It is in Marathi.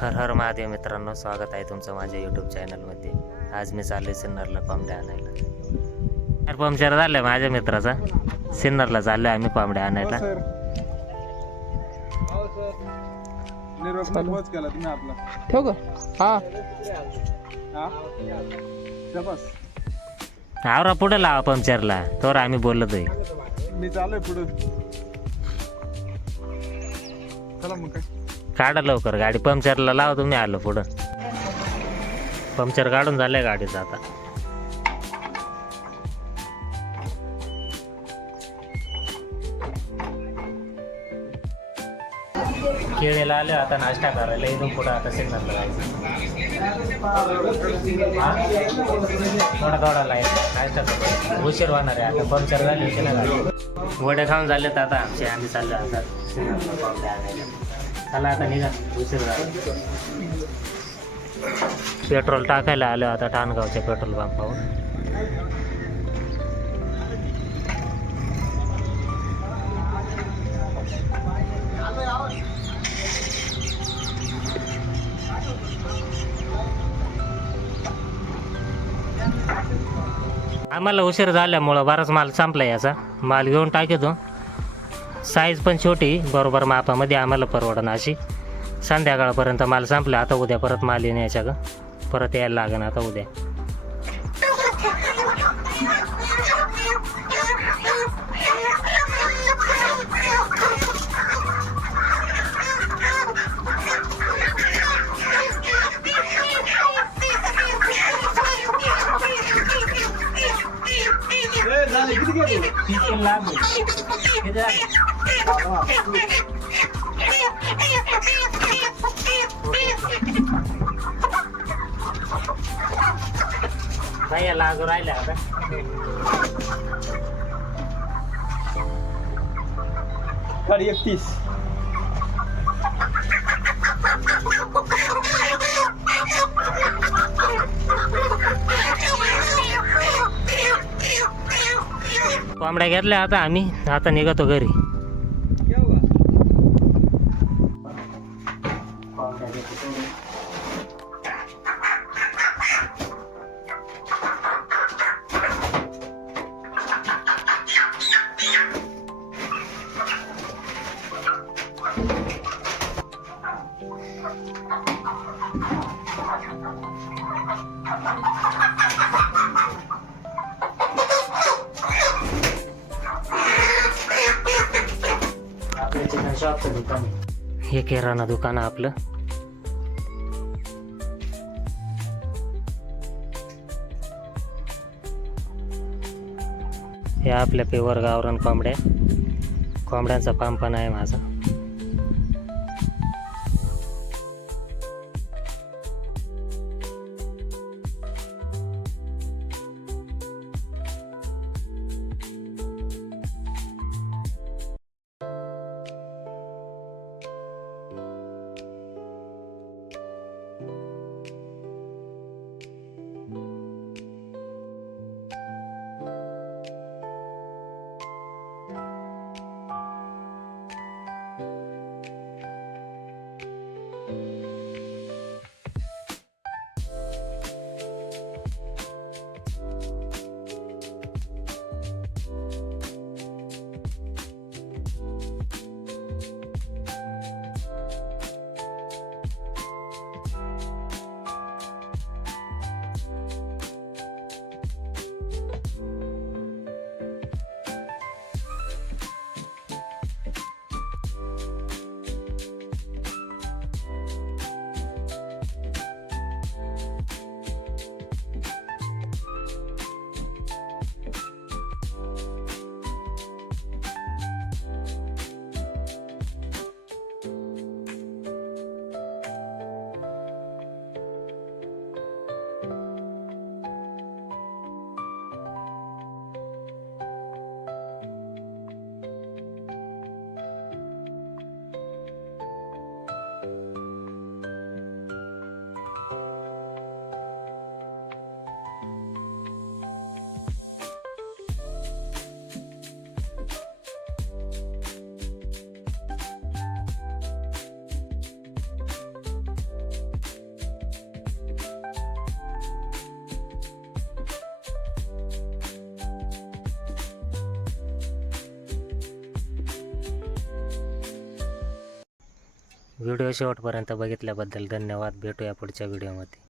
हर हर महादेव मित्रांनो स्वागत आहे तुमचं माझ्या यूट्यूब चॅनलमध्ये आज मी चाललोय सिन्नरला कोंबड्या आणायला. टायर पंक्चर झालं माझ्या मित्राचा. सिन्नरला चाललोय आम्ही कोंबड्या आणायला. तुम्ही आपला. ठेव हा. हा? आवरा पुढे लावा पंक्चरला. तर आम्ही बोलत आहे मी चालूय पुढं. चला मग काय? काढा लवकर गाडी पंक्चरला लावा तुम्ही आलो पुढं. पंक्चर काढून झालंय गाडीचं आता. केळीला आले आता नाश्ता करायला इथून पुढं आता सिन्नरला जायचं. थोडा थोडा लाइट नाश्ता करतो उशीर होणार आहे आता पंक्चर झाली होती ना गाडी वडे खाऊन झालेत आता आमचे आम्ही चाललो आता. सिन्नरला आणायला. चला आता निघा. उशीर झाला. पेट्रोल टाकायला आलो आता ठाणगावच्या पेट्रोल पंपावर. आम्हाला उशीर झाल्यामुळं बराच माल संपला याचा. माल घेऊन टाकतो. साईज पण छोटी बरोबर मापामध्ये आम्हाला परवडणं अशी. संध्याकाळपर्यंत माल संपला आता उद्या परत माल येण्याच्या ग परत यायला लागेल आता उद्या. काय लागू राहिल्या आता. गाडी एकतीस. कोंबड्या घेतल्या आता आम्ही. आता निघतो घरी. हे किराणा दुकान आहे आपलं. हे आपल्या पेवर गावरान कोंबड्या. कोंबड्यांचा पंपन आहे माझा. व्हिडिओ शेवटपर्यंत बघितल्याबद्दल धन्यवाद. भेटूया पुढच्या व्हिडिओमध्ये.